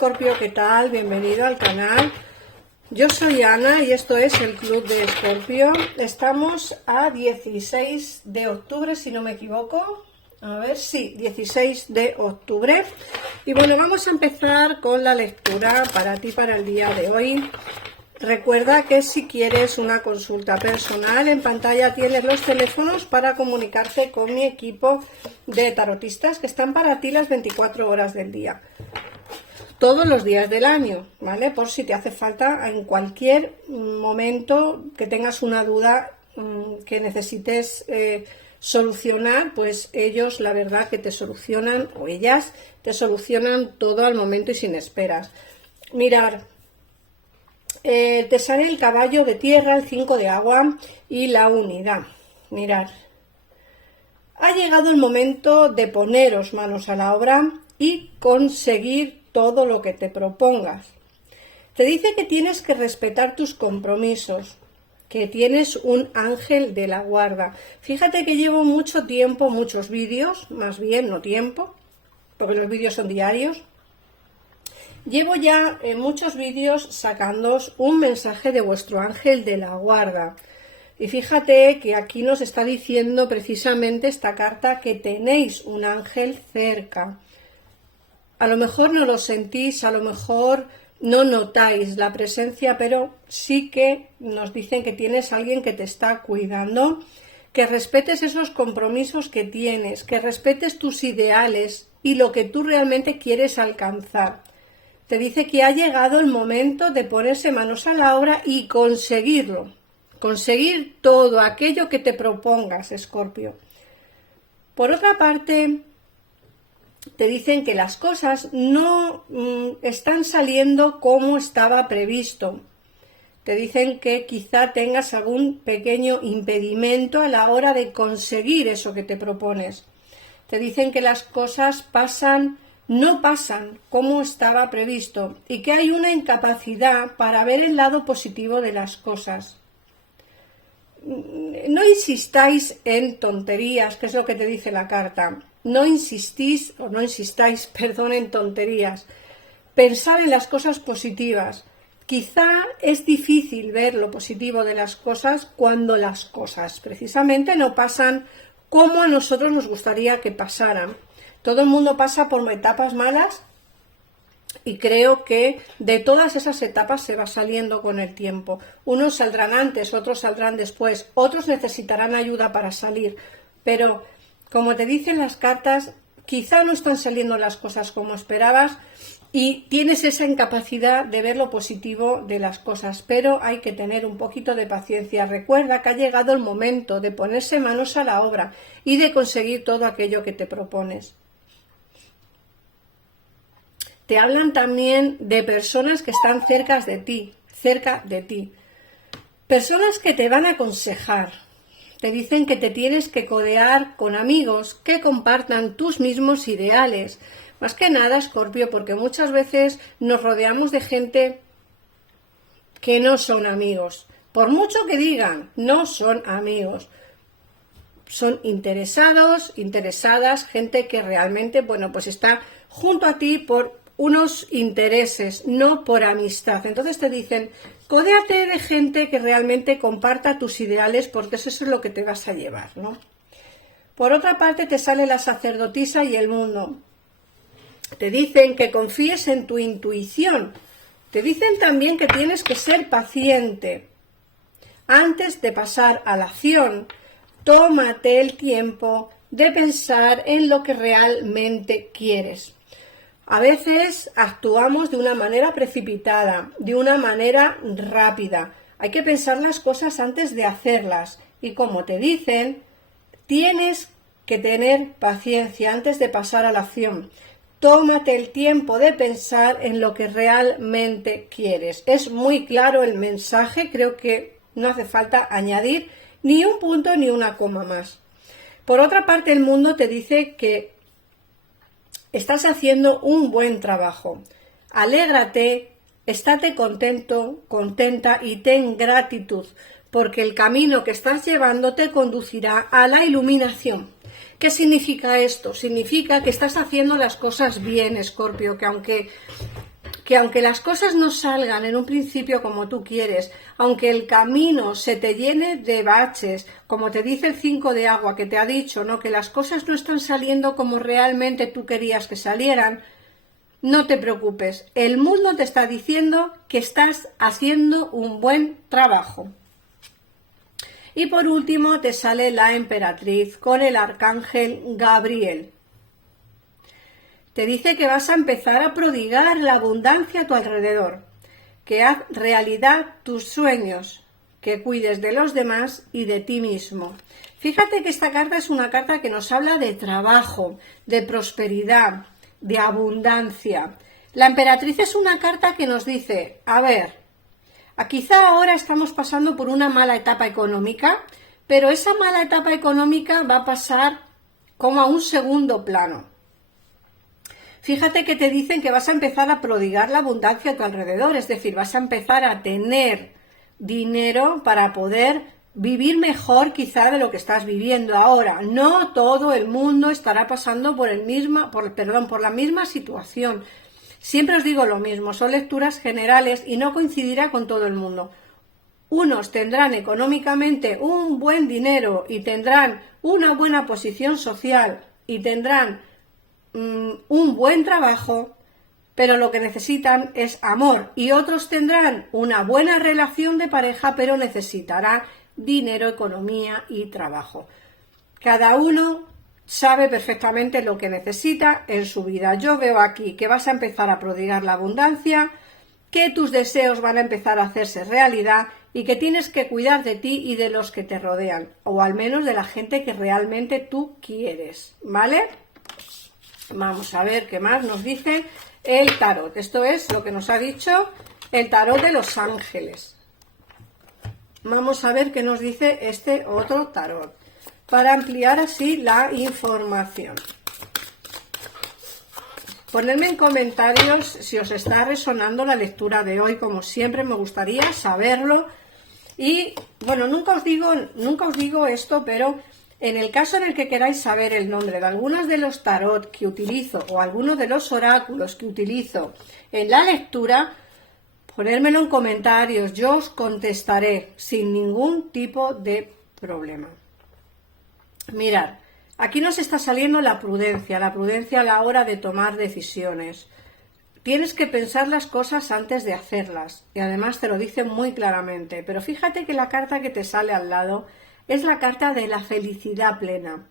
Escorpio, ¿qué tal? Bienvenido al canal. Yo soy Ana y esto es el Club de Escorpio. Estamos a 16 de octubre, si no me equivoco. A ver, sí, 16 de octubre. Y bueno, vamos a empezar con la lectura para ti para el día de hoy. Recuerda que si quieres una consulta personal, en pantalla tienes los teléfonos para comunicarte con mi equipo de tarotistas que están para ti las 24 horas del día. Todos los días del año, ¿vale? Por si te hace falta en cualquier momento que tengas una duda que necesites solucionar, pues ellos la verdad que te solucionan, o ellas te solucionan todo al momento y sin esperas. Mirar. Te sale el caballo de tierra, el 5 de agua y la unidad. Mirad, ha llegado el momento de poneros manos a la obra y conseguir todo lo que te propongas. Te dice que tienes que respetar tus compromisos, que tienes un ángel de la guarda. Fíjate que llevo mucho tiempo, muchos vídeos, más bien no tiempo, porque los vídeos son diarios. Llevo ya en muchos vídeos sacándoos un mensaje de vuestro ángel de la guarda. Y fíjate que aquí nos está diciendo precisamente esta carta que tenéis un ángel cerca. A lo mejor no lo sentís, a lo mejor no notáis la presencia, pero sí que nos dicen que tienes a alguien que te está cuidando, que respetes esos compromisos que tienes, que respetes tus ideales y lo que tú realmente quieres alcanzar. Te dice que ha llegado el momento de ponerse manos a la obra y conseguirlo. Conseguir todo aquello que te propongas, Escorpio. Por otra parte, te dicen que las cosas no están saliendo como estaba previsto. Te dicen que quizá tengas algún pequeño impedimento a la hora de conseguir eso que te propones. Te dicen que las cosas no pasan como estaba previsto y que hay una incapacidad para ver el lado positivo de las cosas. No insistáis en tonterías, que es lo que te dice la carta. No insistáis en tonterías. Pensar en las cosas positivas. Quizá es difícil ver lo positivo de las cosas cuando las cosas precisamente no pasan como a nosotros nos gustaría que pasaran. Todo el mundo pasa por etapas malas y creo que de todas esas etapas se va saliendo con el tiempo. Unos saldrán antes, otros saldrán después, otros necesitarán ayuda para salir. Pero, como te dicen las cartas, quizá no están saliendo las cosas como esperabas y tienes esa incapacidad de ver lo positivo de las cosas. Pero hay que tener un poquito de paciencia. Recuerda que ha llegado el momento de ponerse manos a la obra y de conseguir todo aquello que te propones. Te hablan también de personas que están cerca de ti. Personas que te van a aconsejar. Te dicen que te tienes que codear con amigos que compartan tus mismos ideales. Más que nada, Escorpio, porque muchas veces nos rodeamos de gente que no son amigos. Por mucho que digan, no son amigos. Son interesados, interesadas, gente que realmente, bueno, pues está junto a ti por unos intereses, no por amistad. Entonces te dicen, códeate de gente que realmente comparta tus ideales porque eso es lo que te vas a llevar, ¿no? Por otra parte te sale la sacerdotisa y el mundo. Te dicen que confíes en tu intuición. Te dicen también que tienes que ser paciente. Antes de pasar a la acción, tómate el tiempo de pensar en lo que realmente quieres. A veces actuamos de una manera precipitada, de una manera rápida. Hay que pensar las cosas antes de hacerlas. Y como te dicen, tienes que tener paciencia antes de pasar a la acción. Tómate el tiempo de pensar en lo que realmente quieres. Es muy claro el mensaje, creo que no hace falta añadir ni un punto ni una coma más. Por otra parte, el mundo te dice que estás haciendo un buen trabajo. Alégrate, estate contento, contenta y ten gratitud, porque el camino que estás llevando te conducirá a la iluminación. ¿Qué significa esto? Significa que estás haciendo las cosas bien, Escorpio, que aunque que aunque las cosas no salgan en un principio como tú quieres, aunque el camino se te llene de baches, como te dice el 5 de agua que te ha dicho, ¿no?, que las cosas no están saliendo como realmente tú querías que salieran, no te preocupes. El mundo te está diciendo que estás haciendo un buen trabajo. Y por último te sale la emperatriz con el arcángel Gabriel. Te dice que vas a empezar a prodigar la abundancia a tu alrededor, que haz realidad tus sueños, que cuides de los demás y de ti mismo. Fíjate que esta carta es una carta que nos habla de trabajo, de prosperidad, de abundancia. La emperatriz es una carta que nos dice, a ver, quizá ahora estamos pasando por una mala etapa económica, pero esa mala etapa económica va a pasar como a un segundo plano. Fíjate que te dicen que vas a empezar a prodigar la abundancia a tu alrededor, es decir, vas a empezar a tener dinero para poder vivir mejor quizá de lo que estás viviendo ahora. No todo el mundo estará pasando por la misma situación. Siempre os digo lo mismo, son lecturas generales y no coincidirá con todo el mundo. Unos tendrán económicamente un buen dinero y tendrán una buena posición social y tendrán un buen trabajo, pero lo que necesitan es amor, y otros tendrán una buena relación de pareja, pero necesitarán dinero, economía y trabajo. Cada uno sabe perfectamente lo que necesita en su vida. Yo veo aquí que vas a empezar a prodigar la abundancia, que tus deseos van a empezar a hacerse realidad y que tienes que cuidar de ti y de los que te rodean, o al menos de la gente que realmente tú quieres, ¿vale? Vamos a ver qué más nos dice el tarot. Esto es lo que nos ha dicho el tarot de los ángeles. Vamos a ver qué nos dice este otro tarot, para ampliar así la información. Ponedme en comentarios si os está resonando la lectura de hoy, como siempre me gustaría saberlo. Y bueno, nunca os digo esto, pero en el caso en el que queráis saber el nombre de algunos de los tarot que utilizo o algunos de los oráculos que utilizo en la lectura, ponérmelo en comentarios, yo os contestaré sin ningún tipo de problema. Mirad, aquí nos está saliendo la prudencia a la hora de tomar decisiones. Tienes que pensar las cosas antes de hacerlas, y además te lo dice muy claramente. Pero fíjate que la carta que te sale al lado es la carta de la felicidad plena,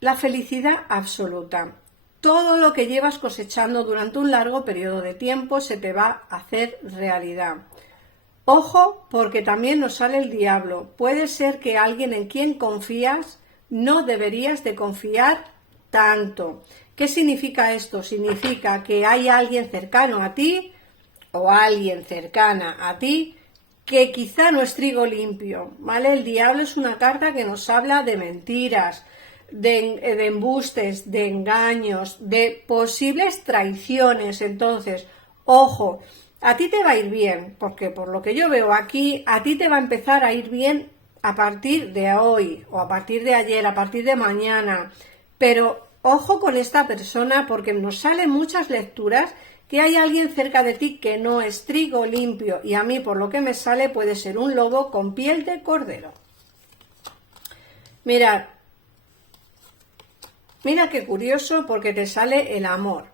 la felicidad absoluta. Todo lo que llevas cosechando durante un largo periodo de tiempo se te va a hacer realidad. Ojo, porque también nos sale el diablo. Puede ser que alguien en quien confías no deberías de confiar tanto. ¿Qué significa esto? Significa que hay alguien cercano a ti o alguien cercana a ti que quizá no es trigo limpio, ¿vale? El diablo es una carta que nos habla de mentiras, de embustes, de engaños, de posibles traiciones. Entonces, ojo, a ti te va a ir bien, porque por lo que yo veo aquí, a ti te va a empezar a ir bien a partir de hoy, o a partir de ayer, a partir de mañana. Pero ojo con esta persona, porque nos salen muchas lecturas que hay alguien cerca de ti que no es trigo limpio, y a mí por lo que me sale puede ser un lobo con piel de cordero. Mirad, mira qué curioso, porque te sale el amor.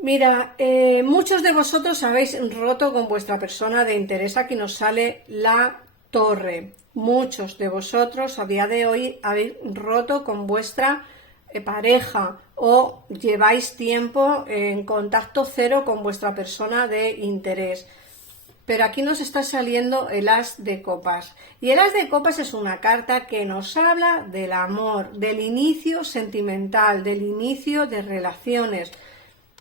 Mira, muchos de vosotros habéis roto con vuestra persona de interés. Aquí nos sale la torre. Muchos de vosotros a día de hoy habéis roto con vuestra pareja, o lleváis tiempo en contacto cero con vuestra persona de interés. Pero aquí nos está saliendo el as de copas, y el as de copas es una carta que nos habla del amor, del inicio sentimental, del inicio de relaciones,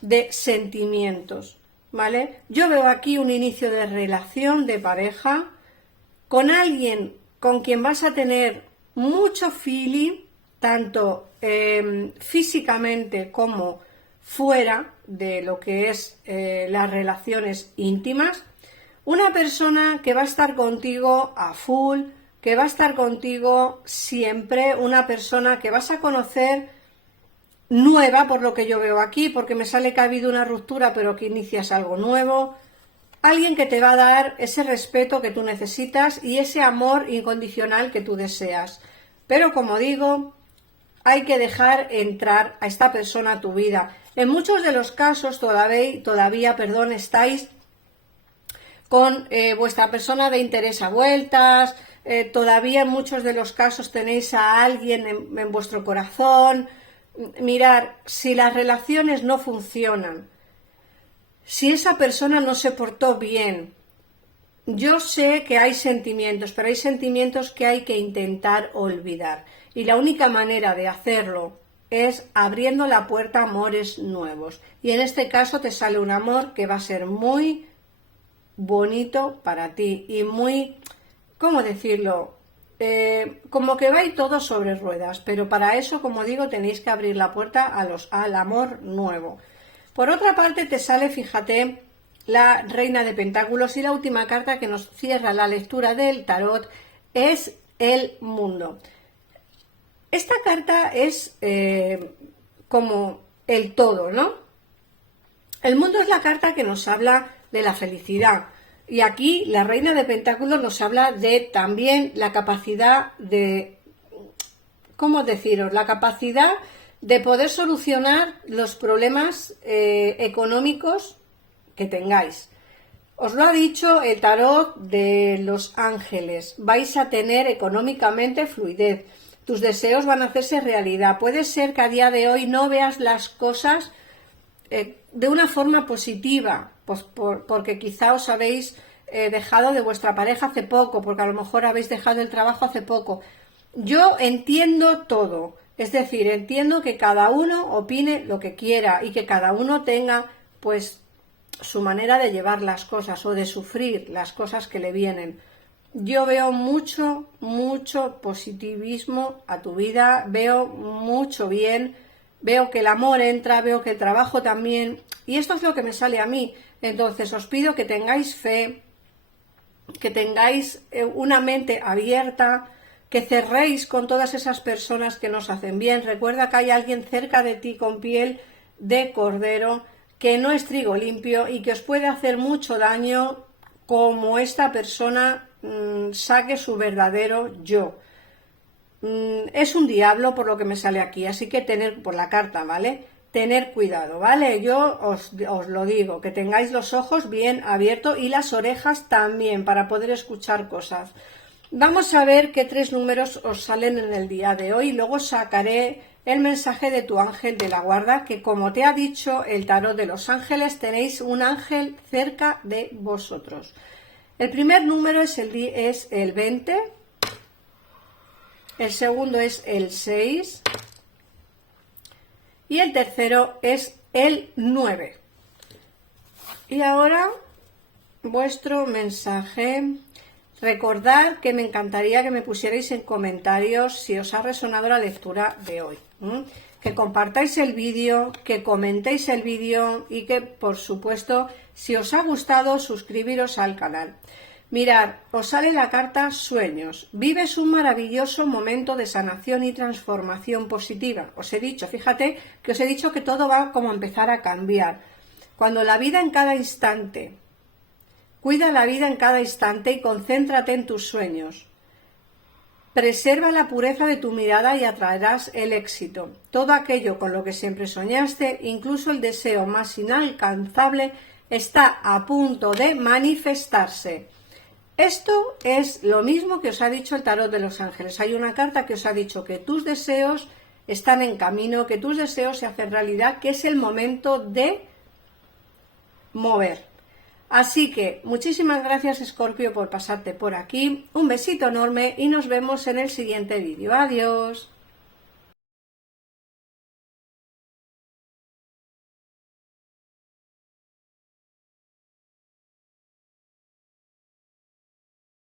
de sentimientos, ¿vale? Yo veo aquí un inicio de relación de pareja con alguien con quien vas a tener mucho feeling, tanto físicamente como fuera de lo que es las relaciones íntimas. Una persona que va a estar contigo a full, que va a estar contigo siempre, una persona que vas a conocer nueva, por lo que yo veo aquí, porque me sale que ha habido una ruptura, pero que inicias algo nuevo. Alguien que te va a dar ese respeto que tú necesitas y ese amor incondicional que tú deseas. Pero como digo, hay que dejar entrar a esta persona a tu vida. En muchos de los casos todavía estáis con vuestra persona de interés a vueltas, todavía en muchos de los casos tenéis a alguien en vuestro corazón. Mirar, si las relaciones no funcionan, si esa persona no se portó bien, yo sé que hay sentimientos, pero hay sentimientos que hay que intentar olvidar. Y la única manera de hacerlo es abriendo la puerta a amores nuevos. Y en este caso te sale un amor que va a ser muy bonito para ti y muy, ¿cómo decirlo? Como que va y todo sobre ruedas, pero para eso, como digo, tenéis que abrir la puerta al amor nuevo. Por otra parte te sale, fíjate, la Reina de Pentáculos y la última carta que nos cierra la lectura del tarot es el Mundo. Esta carta es como el todo, ¿no? El Mundo es la carta que nos habla de la felicidad. Y aquí la Reina de Pentáculos nos habla de también la capacidad de, ¿cómo deciros? La capacidad de poder solucionar los problemas económicos que tengáis. Os lo ha dicho el tarot de los ángeles. Vais a tener económicamente fluidez. Tus deseos van a hacerse realidad. Puede ser que a día de hoy no veas las cosas de una forma positiva, pues porque quizá os habéis dejado de vuestra pareja hace poco, porque a lo mejor habéis dejado el trabajo hace poco. Yo entiendo todo, es decir, entiendo que cada uno opine lo que quiera y que cada uno tenga pues su manera de llevar las cosas o de sufrir las cosas que le vienen. Yo veo mucho positivismo a tu vida, veo mucho bien. Veo que el amor entra, veo que el trabajo también, y esto es lo que me sale a mí. Entonces os pido que tengáis fe, que tengáis una mente abierta, que cerréis con todas esas personas que nos hacen bien. Recuerda que hay alguien cerca de ti con piel de cordero, que no es trigo limpio y que os puede hacer mucho daño, como esta persona saque su verdadero yo. Es un diablo por lo que me sale aquí, así que tener, por la carta, ¿vale? Tener cuidado, ¿vale? Yo os lo digo, que tengáis los ojos bien abiertos y las orejas también para poder escuchar cosas. Vamos a ver qué 3 números os salen en el día de hoy, luego sacaré el mensaje de tu ángel de la guarda, que como te ha dicho el tarot de los ángeles, tenéis un ángel cerca de vosotros. El primer número es el 20. El segundo es el 6 y el tercero es el 9. Y ahora vuestro mensaje. Recordad que me encantaría que me pusierais en comentarios si os ha resonado la lectura de hoy. Que compartáis el vídeo, que comentéis el vídeo y que, por supuesto, si os ha gustado, suscribiros al canal. Mirad, os sale la carta Sueños. Vives un maravilloso momento de sanación y transformación positiva. Os he dicho, fíjate que os he dicho que todo va como a empezar a cambiar. Cuando la vida en cada instante, cuida la vida en cada instante y concéntrate en tus sueños. Preserva la pureza de tu mirada y atraerás el éxito. Todo aquello con lo que siempre soñaste, incluso el deseo más inalcanzable, está a punto de manifestarse. Esto es lo mismo que os ha dicho el tarot de los ángeles. Hay una carta que os ha dicho que tus deseos están en camino, que tus deseos se hacen realidad, que es el momento de mover. Así que muchísimas gracias, Escorpio, por pasarte por aquí. Un besito enorme y nos vemos en el siguiente vídeo. Adiós.